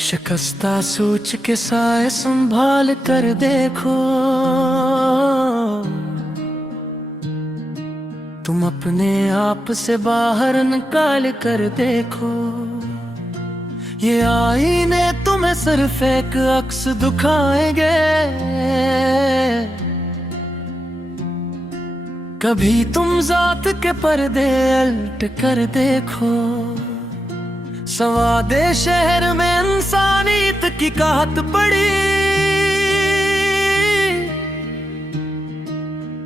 शिकस्ता सोच के साए संभाल कर देखो, तुम अपने आप से बाहर निकाल कर देखो। ये आईने तुम्हें सिर्फ एक अक्स दिखाएंगे, कभी तुम जात के पर्दे उल्ट कर देखो। सवादे शहर में इंसानियत की काहत पड़ी,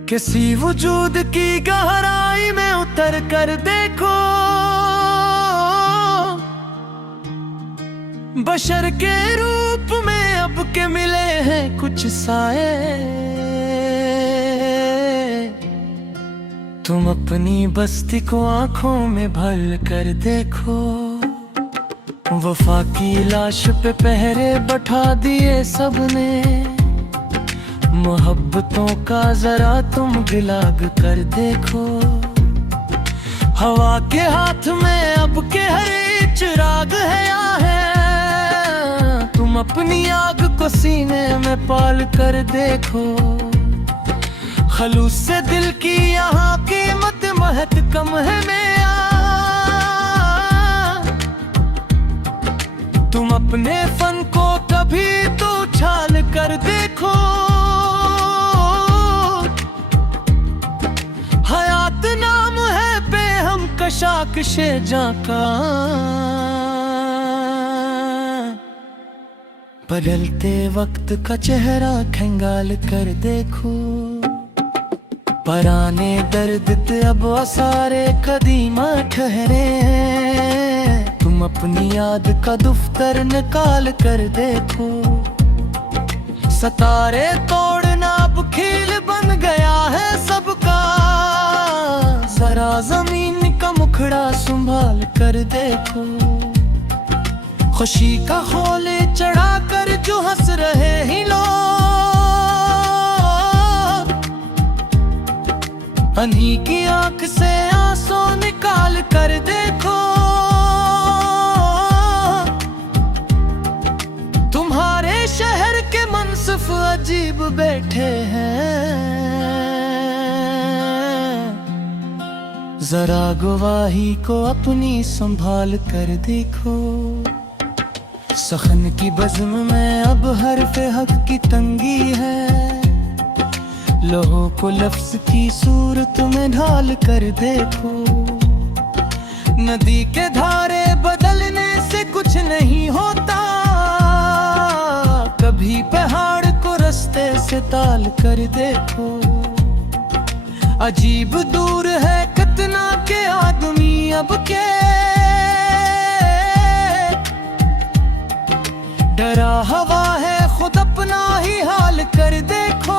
किसी वजूद की गहराई में उतर कर देखो। बशर के रूप में अब के मिले हैं कुछ साए, तुम अपनी बस्ती को आंखों में भर कर देखो। वफा की लाश पे पहरे बैठा दिए सबने, मोहब्बतों का जरा तुम गिलाग कर देखो। हवा के हाथ में अब के हरे चिराग है या है, तुम अपनी आग को सीने में पाल कर देखो। खलूस से दिल की यहाँ कीमत महत कम है मेरा, तुम अपने फन को कभी तो उछाल कर देखो। हयात नाम है पे हम कशाक शे जाका, बदलते वक्त का चेहरा खंगाल कर देखो। पराने दर्द अब असारे कदीमा ठहरे, तुम अपनी याद का दफ्तर निकाल कर देखो। सतारे तोड़ना अब खेल बन गया है सबका, जरा जमीन का मुखड़ा संभाल कर देखो। खुशी का खोले चढ़ा कर जो हंस रहे ही लोग, अन्ही की आंख से आंसू निकाल कर देखो। तुम्हारे शहर के मनसफ अजीब बैठे हैं, जरा गवाही को अपनी संभाल कर देखो। सखन की बज़्म में अब हर्फ हक की तंगी है, लोहों को लफ्ज़ की सूरत में ढाल कर देखो। नदी के धारे बदलने से कुछ नहीं होता, कभी पहाड़ को रास्ते से ताल कर देखो। अजीब दूर है कितना के आदमी अब के, डरा हवा है खुद अपना ही हाल कर देखो।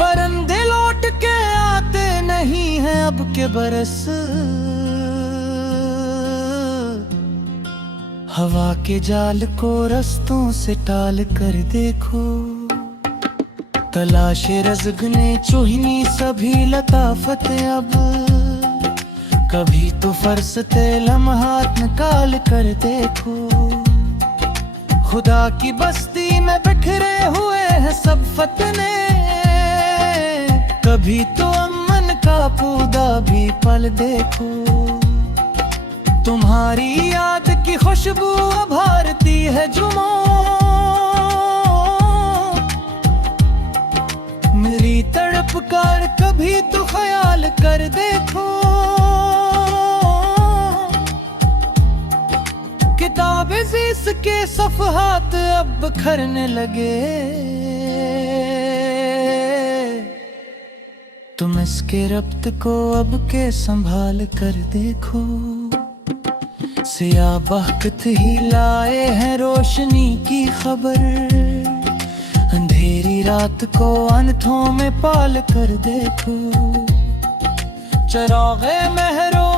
परिंदे लौट के आते नहीं हैं अब के बरस, हवा के जाल को रस्तों से टाल कर देखो। तलाश रज़्क़ ने चुहनी सभी लताफत अब, कभी तो फरसते लम्हात निकाल कर देखो। खुदा की बस्ती में बिखरे हुए हैं सब फतने, कभी तो अमन का पौधा भी पल देखो। तुम्हारी याद की खुशबू भारती है जुमों, मेरी तड़प कर कभी तो ख्याल कर देखो। किताबे ज़ीस के सफ़हात अब बिखरने लगे, तुम इसके रब्त को अब के संभाल कर देखो। सिया बख्त ही लाए हैं रोशनी की खबर, अंधेरी रात को अनथों में पाल कर देखो। चरागे महरों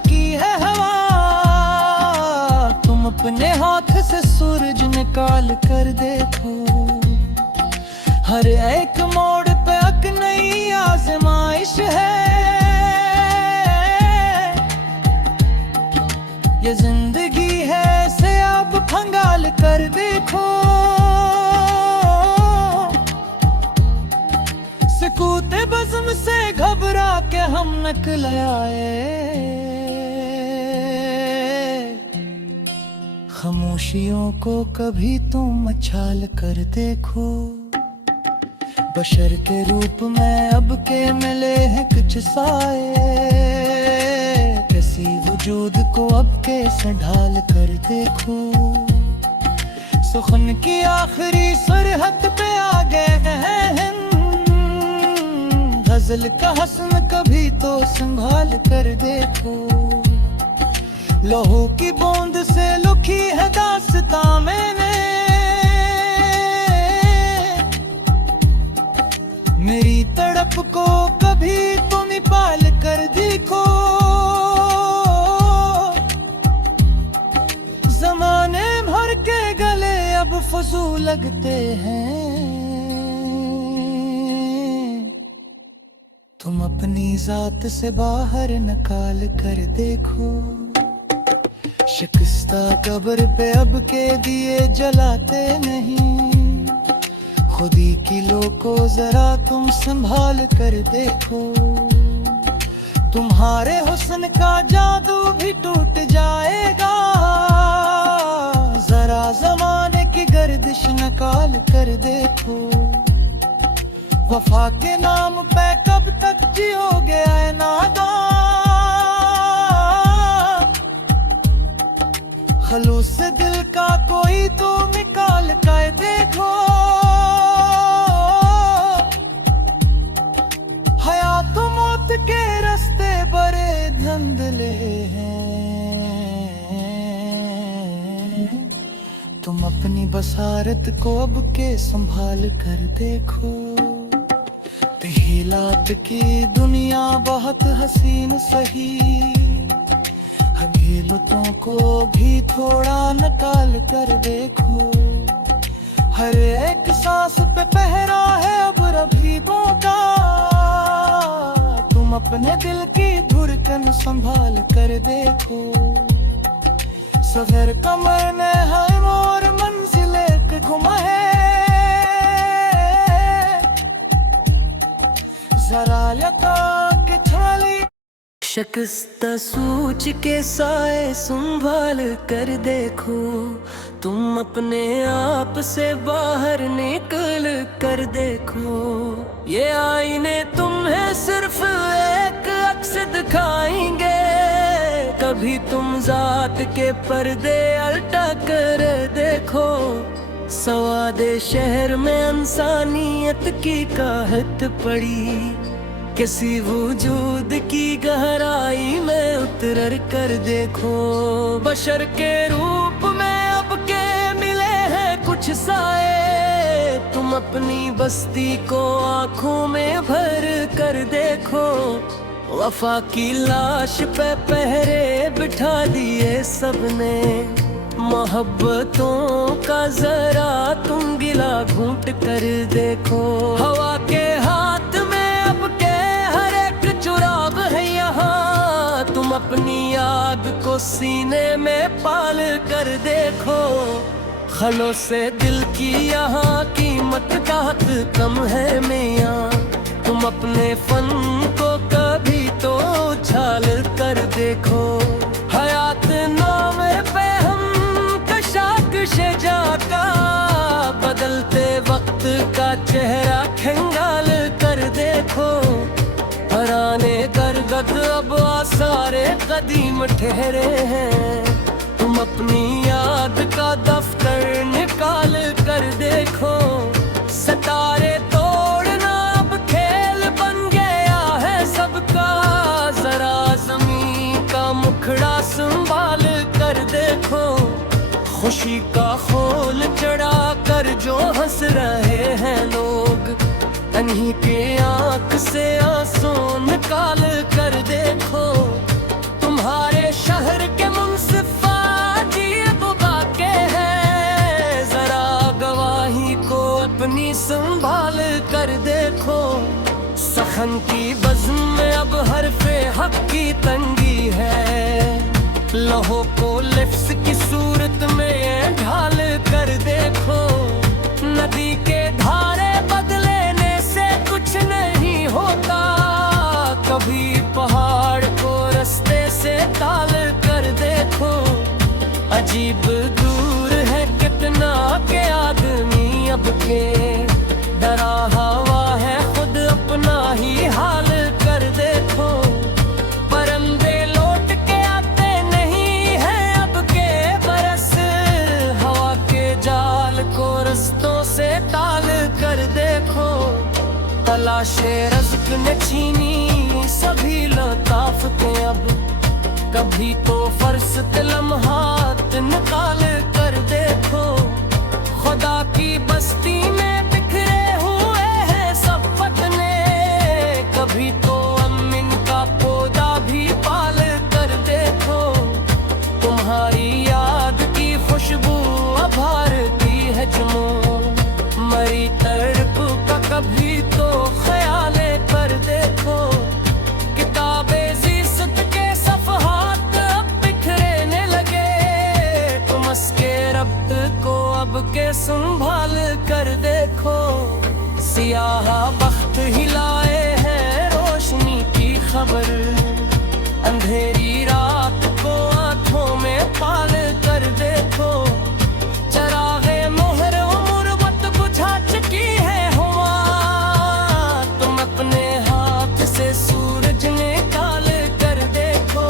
की है हवा। तुम अपने हाथ से सूरज निकाल कर देखो, हर एक मोड़ पे एक नई आजमाइश है। ये जिंदगी है, इसे आप खंगाल कर देखो। सकूते बज़्म से घबरा के हम निकल आए, खामोशियों को कभी तुम मचाल कर देखो। बशर के रूप में अब के मिले हैं कुछ साए, किसी वजूद को अब के संभाल कर देखो। सुखन की आखिरी सरहद पे आ गए हैं, गजल का हसन कभी तो संभाल कर देखो। लहू की बूंद से लुकी है दास्तां मैंने, मेरी तड़प को कभी तुम पाल कर देखो। जमाने भर के गले अब फजूल लगते हैं, तुम अपनी जात से बाहर निकाल कर देखो। शिकस्ता कब्र पे अब के दिए जलाते नहीं, खुदी किलो को जरा तुम संभाल कर देखो। तुम्हारे हुस्न का जादू भी टूट जाएगा, जरा जमाने की गर्दिश निकाल कर देखो। वफा के नाम पे कब तक जियोगे ऐ नादान, खलूस से दिल का कोई तो निकाल कर देखो। हयात मौत के रास्ते बड़े धुंधले हैं, तुम अपनी बसारत को अब के संभाल कर देखो। तहीलात की दुनिया बहुत हसीन सही, हकीकतों को भी थोड़ा निकाल कर देखो। हर एक सांस पे पहरा है अब रफीकों का, तुम अपने दिल की धड़कन संभाल कर देखो। सफर कमर ने हर और मंजिल एक घुमा है, जरा लगा के थाली शिकस्त सूझ के साए संभाल कर देखो। तुम अपने आप से बाहर निकल कर देखो, ये आईने तुम्हें सिर्फ एक अक्स दिखाएंगे। कभी तुम जात के पर्दे उल्टा कर देखो, सवादे शहर में इंसानियत की काहत पड़ी। किसी वजूद की गहराई में उतर कर देखो, बशर के रूप में अब के मिले हैं कुछ साए। तुम अपनी बस्ती को आंखों में भर कर देखो, वफा की लाश पे पहरे बिठा दिए सबने। मोहब्बतों का जरा तुम गिला घूंट कर देखो, हवा के हाथ में अब के हर एक चुराग है यहाँ। तुम अपनी आग को सीने में पाल कर देखो, खलों से दिल की यहाँ कीमत बहुत कम है मियाँ। तुम अपने फन को कभी तो उछाल कर देखो, हयात नामे पे हम कशाकशे जाका। बदलते वक्त का चेहरा खंगाल कर देखो, पुराने करगद अब आसारे कदीम ठहरे हैं। तुम अपनी याद का दफ्तर निकाल कर देखो, सितारे तोड़ना अब खेल बन गया है सबका। जरा ज़मीं का मुखड़ा संभाल कर देखो, खुशी का खोल चढ़ा कर जो हंस रहे हैं लोग। कन्ही के आंख से आंसू निकाल कर देखो, तुम्हारे सुखन की बज़्म में अब हरफ़े हक की तंगी है। लहो को लिफ्स की सूरत में ढाल कर देखो, नदी के धारे बदलने से कुछ नहीं होता। कभी पहाड़ को रास्ते से ताल कर देखो, अजीब दूर है कितना के आदमी अब के। डरा हवा है खुद अपना ही हाल कर देखो, परिंदे लौट के आते नहीं है अब के बरस। हवा के जाल को रस्तों से टाल कर देखो, तलाशे रज़्क़ ने छीनी सभी लताफ़तें अब। कभी तो फरसत लम्हात निकाल कर देखो, खुदा की बस्ती में बिखरे हुए हैं सब फतने। कभी तो अमीन का पौधा भी पाल कर देखो, तुम्हारी याद की खुशबू अभारती है जुनूं। मरी तड़प का कभी तो ख्याल कर देखो, किताबे ज़ीसत के सफ़हात अब बिखरने लगे। तुम उसके रब्त को अब के संभाल कर देखो, सियाह बख्त हिलाए हैं रोशनी की खबर। अंधेरी रात को आँखों में पाल कर देखो, चरागे मोहर मुरबत बुझा चुकी है हुआ। तुम अपने हाथ से सूरज निकाल कर देखो,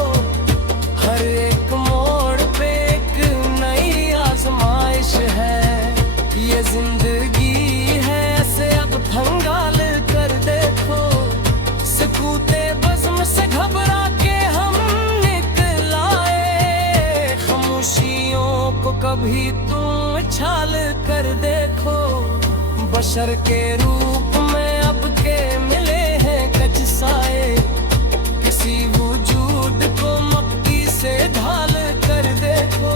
हर एक मोड़ पे एक नई आजमाइश है। ये जिंदगी है ऐसे अब खंगाल कर देखो, सकूते बज़्म से घबरा के हम निकल आए। खामोशियों को कभी तुम छाल कर देखो, बशर के रूप में अब के मिले हैं कच साए। किसी वजूद को मक्की से ढाल कर देखो,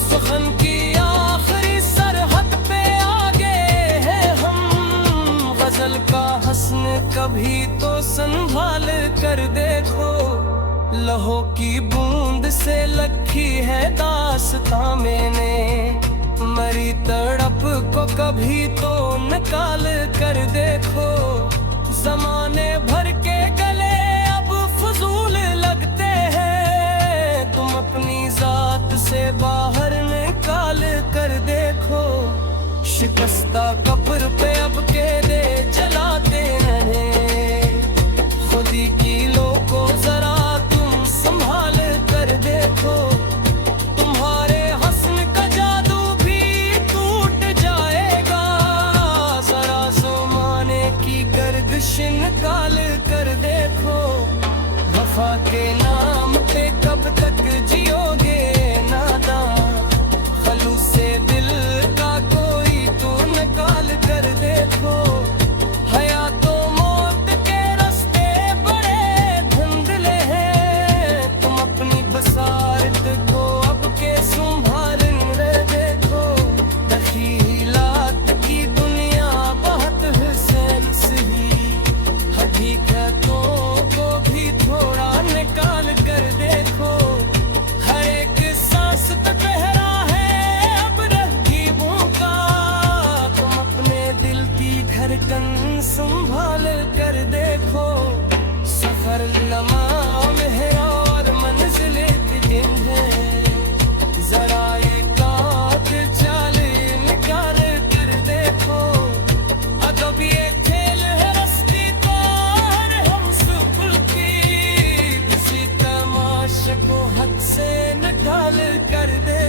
सुखन की आखिरी सरहद पे आगे हैं हम। गजल का हस्न कभी तो संभाल कर देखो, लहो की बूंद से लखी है दास्तां मैंने। मरी तड़प को कभी तो निकाल कर देखो, ज़माने भर के गले अब फजूल लगते हैं। तुम अपनी ज़ात से बाहर निकाल कर देखो, शिकस्ता कब्र पे अब के दे जलाते रहे। खुदी की लो को जरा तुम संभाल कर देखो, तुम्हारे हस्न का जादू भी टूट जाएगा। जरा ज़माने की गर्दिश निकाल कर देखो, वफा के नाम पे कब तक जियोगे नादां। खलूसे दिल का कोई तो निकाल कर देखो, हया तो मौत के रास्ते बड़े धुंधले हैं। तुम अपनी बसारत को अब के संभाल देखो, दखीलात की दुनिया बहुत हुसैन सी। हकीकतों को भी थोड़ा निकाल कर देखो, हर एक सांस पे पहरा है अब रकीबों का। तुम अपने दिल की धड़कन संभाल कर देखो, सफर लम्हा है और मंजिल एक दिन है। जरा एक आध चाल निकाल कर देखो, अदब ये खेल है रस्ती तो हर हम सुपुल की। किसी तमाशे को हद से निकाल कर दे